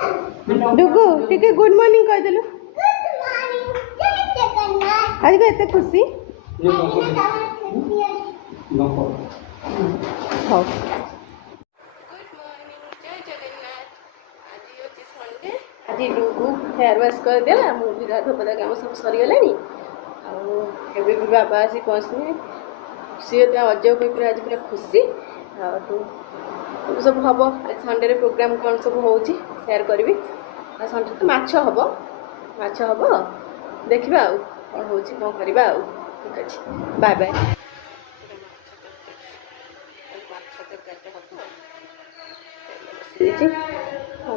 डुगु टिके good morning कह देलु आज को एते खुशी हाँ आज डुगु हेयर वाश कर देला मुझे गाधो पदा काम सब सरीगला भी बाबा आसी पहुँचने सी अजय पूरा आज पूरा खुशी सब हम आज संडे प्रोग्राम कौन सब हो सेयार करी संडे तो माछ हम देखा कौन हो कौन करवा ठीक अच्छे बाय बाय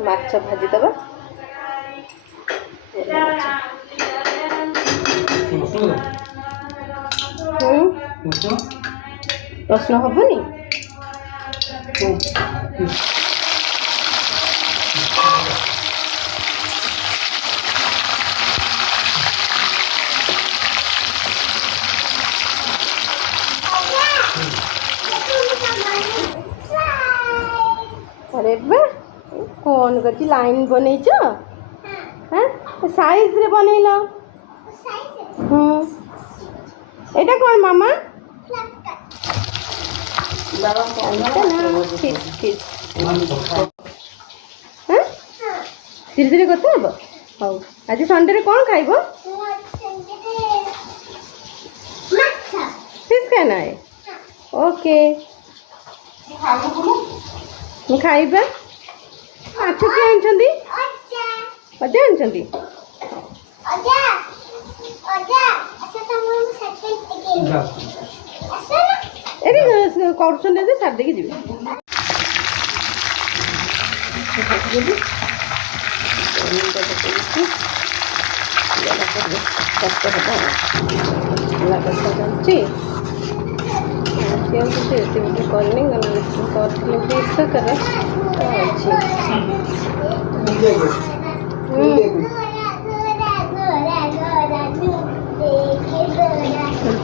माछ भाजीदबा प्रश्न हेनी अरे बा कौन कर लाइन बनईच हाँ साइज रे बनैल एटा कौन मामा धीरे धीरे कथा हम हाउ आज संडे कौन खाइब फिश खाना है ओके खाइबा माछ किए आनी अजा आनी कर सार देखिए जी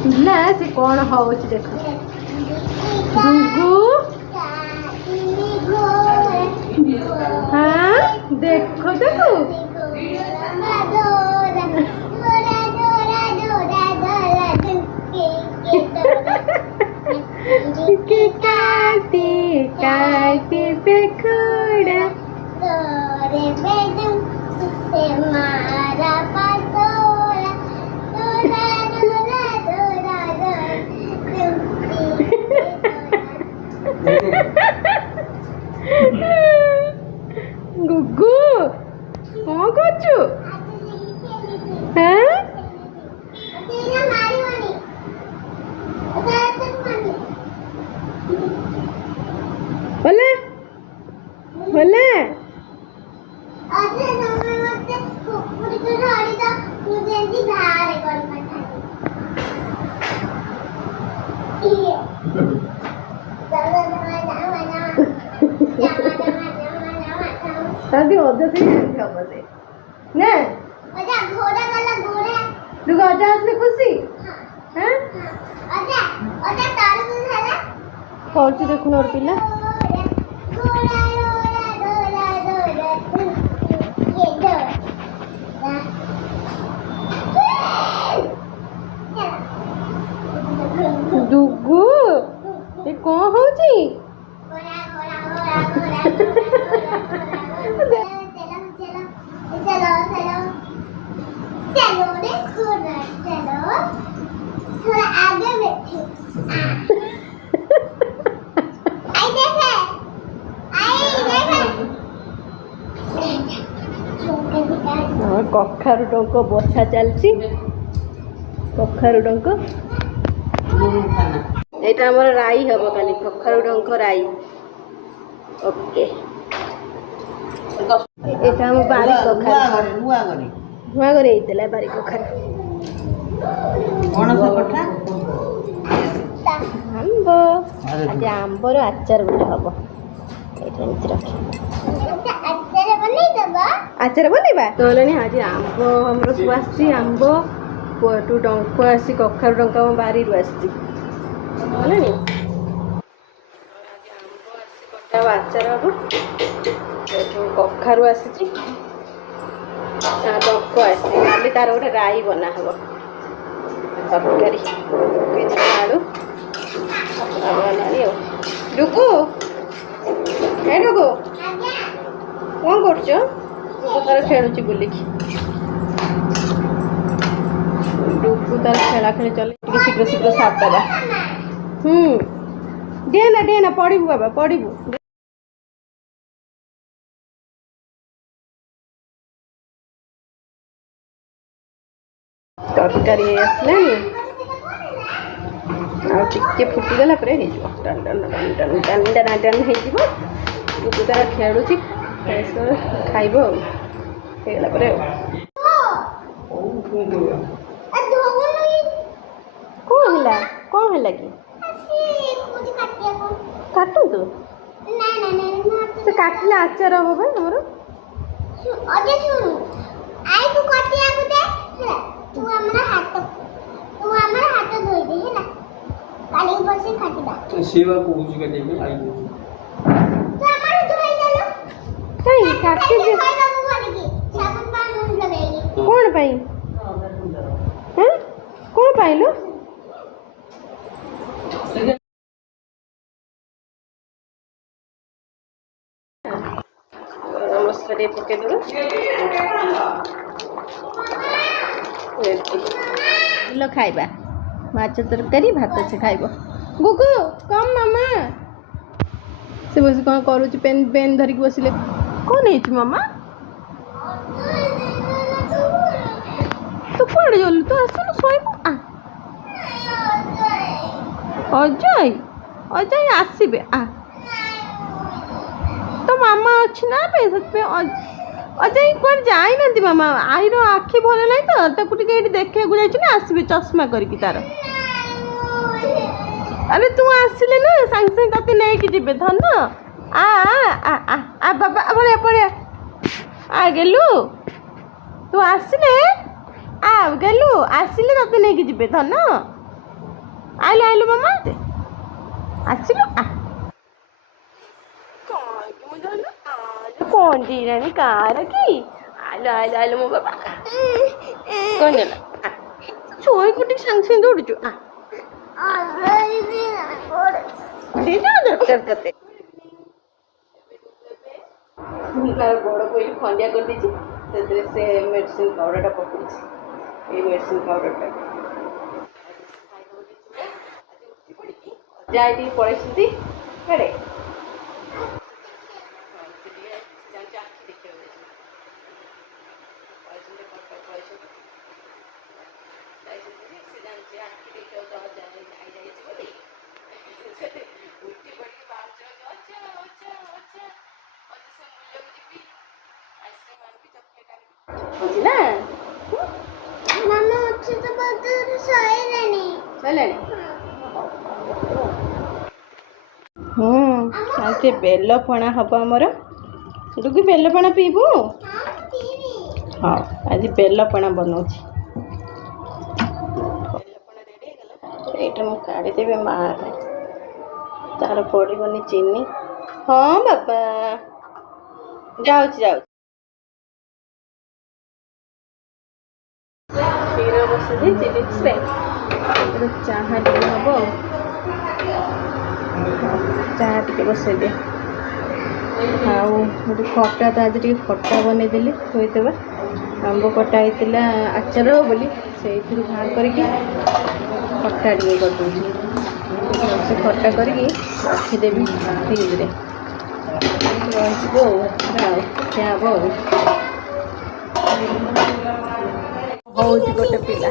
पिला से कौन हो देख डुगु हाँ देखो देखो काटी काटी से खोड़ा गुगु कौन करछु हैं बोले बोले तभी ओदे से हम से ने अजा घोड़ा वाला घोड़ा तू अजा असली खुशी हैं अजा अजा तारू खाला कौन देखुन और पिला डुगु ये कौन हो जी थोड़ा आगे बैठो आई देखे कखारु डंक बछा चलती कखारु डंक एटा हमर राई हबो खाली कखारु डंक राई ओके एटा हम बारी कखारु हुआ करे इतला बारी कखारु कोन से कठा आंबो आज आंबर आचार बोले हबो एटा नित रखी आचार बनैबा तोलनी आज आंब हमरो सब आसी आंब टू डंक आसी कखारु डंक हम बारी रु आसी बोलनी आज आंब आसी कटा आचार हबो कखारू आसी डक आसी खाली तार गोटे राई बना हम तरकारी आलू बनानी डुगु ए डुगु कौन कर तार खेलुची बुलिकी डुगु तार खेला खेली चल शीघ्र शीघ्र सारदबा डेना पड़ू बाबा पड़ू तरकारी आसलानी आगे फुटीगला टन टन टन टन टन टन हो तार खेलुची खाइब होगला कौन है कि काटू तू से काटले आचार हम भाई हमर तू हमरा हाथ धोई दे हैला काली बसे खाटिबा सेवा कोहुची काटे के आई तू हमरा धोई देलो कई काटे दे साबुन पानी लगाएगी कौन पाई हैं कौन पाइलो मसला टे पके दो लो खाइबा माछ तरकारी भात से खाइब गुगु कम मामा से बस कौन करू पेन पेन धरिक बसिले कौन है मामा तो कौन जल्दी तो आसनु सोइब अजय अजय आसबे तो मामा अच्छी ना पे अजय कौन जाई ना मामा आईर आखि भल ना तो देखा जाए आसबे चश्मा करके तार अरे तू आसिले ना सांगे सांगे तते नहीं कि जीवे धन आ आ आ आ बाबा बड़े बड़े आ गेलु तू आसिले आ गेलु आसिले तते नहीं कि जीवे धन आइलो आइलो मामा आसिलो आ कौन जी रानी कार की आलो आलो आलो मो बाबा कौन है सोई कुटी संग संग दौड़ जो दे दो डॉक्टर करते गोड़ को खंडिया कर दीजिए से मेडिसिन पाउडर टा पकड़ी ये मेडिसिन पाउडर टा जाए टी पड़े कड़े बुझला मामा अच्छे से बता सहेलेनी चलेनी आज बेल पणा हम आमर डुगी बेल पणा पीबू हाँ आज बेल पणा बनाऊँ ये मुझे काढ़ीदेवी माँ तार पड़ोनी चीनी हाँ बाबा जाऊँ जाऊँ क्षीर बस चिलिक्स चाह टे हम चाह टे बस दे आटे खटा तो आज टे खटा बनईदेली थोदेबा आंब कटा होता आचार बोली से बाहर करके खटा टे करदे से खटा करके रखीदेवी फ्रिज क्या बहुत गोटे पिला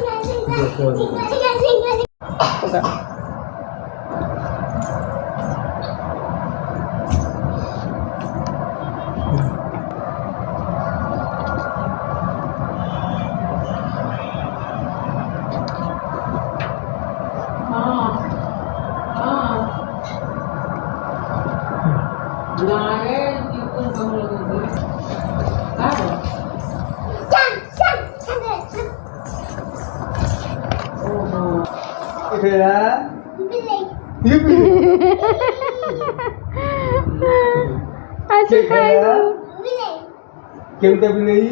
अच्छा खाइबो केवटा बिलाई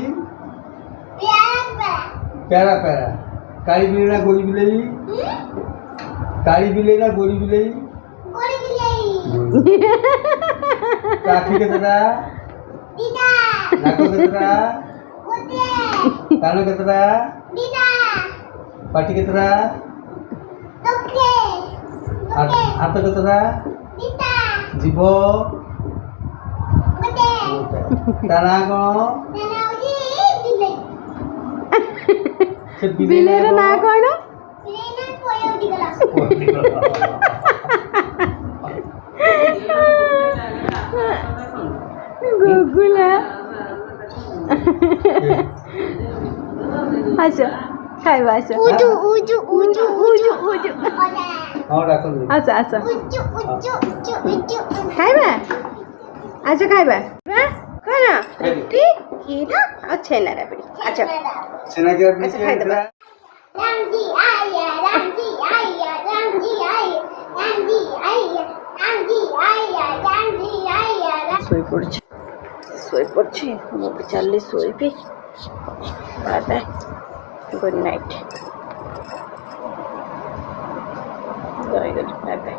प्यारा प्यारा काली बिलाई ना गोरी बिलाई काली बिलाई ना गोरी बिलाई काकी कितना नाको कितना कानो कितना पाटी कितना हाथ कितना जीव दाना कौन ବିଲେଇର ନାଁ କ'ଣ? ଗୁଗୁଲା। ଆସ ଖାଇବା ଆସ। ଆସ ଆସ ଖାଇବା ଆସ ଖାଇବା କ'ଣ ରୁଟି କ୍ଷୀର ଆଉ ଛେନା ରାବିଡ଼ି। ଆଚ୍ଛା सेना के अपने ଆଚ୍ଛା ଖାଇଦେବା। ଶୋଇପଡ଼ୁଛି ଶୋଇପଡ଼ୁଛି ମୁଁ ବି ଚାଲିଲି ଶୋଇବି। ବାଏ ବାଏ ଗୁଡ୍ ନାଇଟ୍ ରହିଗଲି ବାଏ ବାଏ।